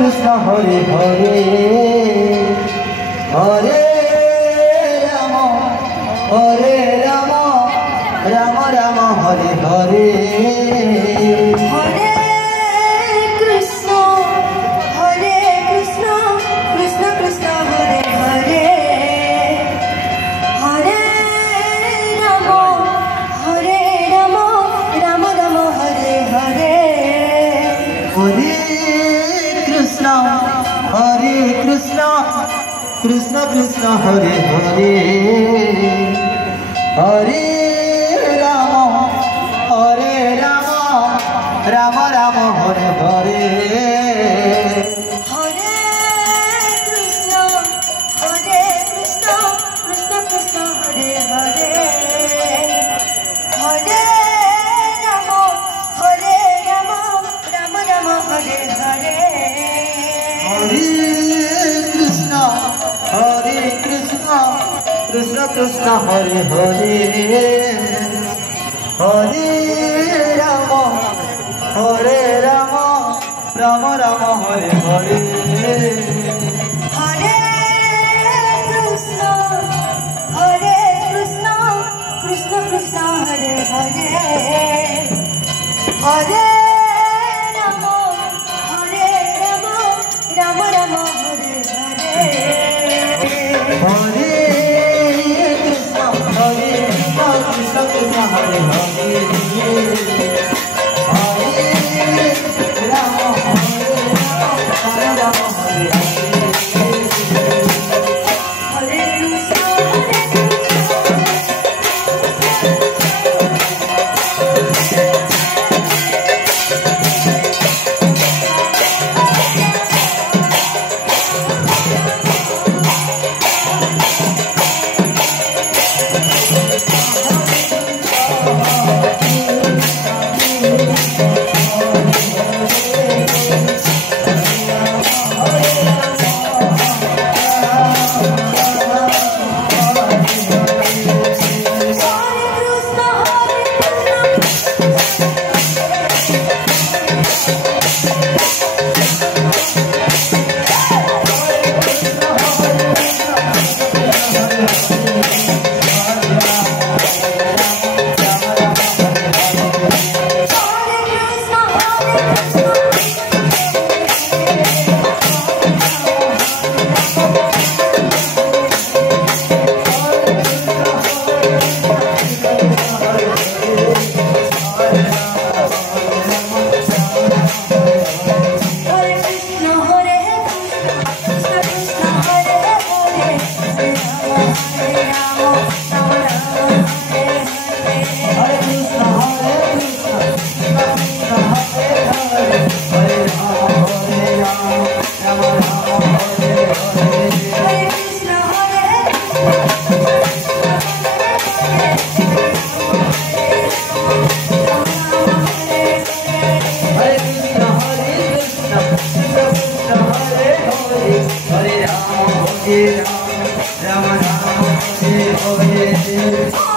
Krishna Hare Hare Hare Rama Rama Rama Hare Hare Hare Krishna Krishna Krishna Hare Hare Hare Rama Rama Rama Hare Hare Hare Krishna Krishna Krishna Hare Hare Hare Rama Rama Rama Hare Hare Hare Krishna Krishna Krishna Hare Hare Hare Rama Rama Rama Hare Hare Hare Krishna Krishna Krishna Hare Hare Hare Rama Rama Rama Hare Hare Hare Krishna Krishna Krishna Hare Hare Hare Rama Rama Rama Hare Hare Hare Krishna Krishna Krishna Hare Hare Hare Rama Rama Hare Hare Hare Krishna Rama Rama Hare Hare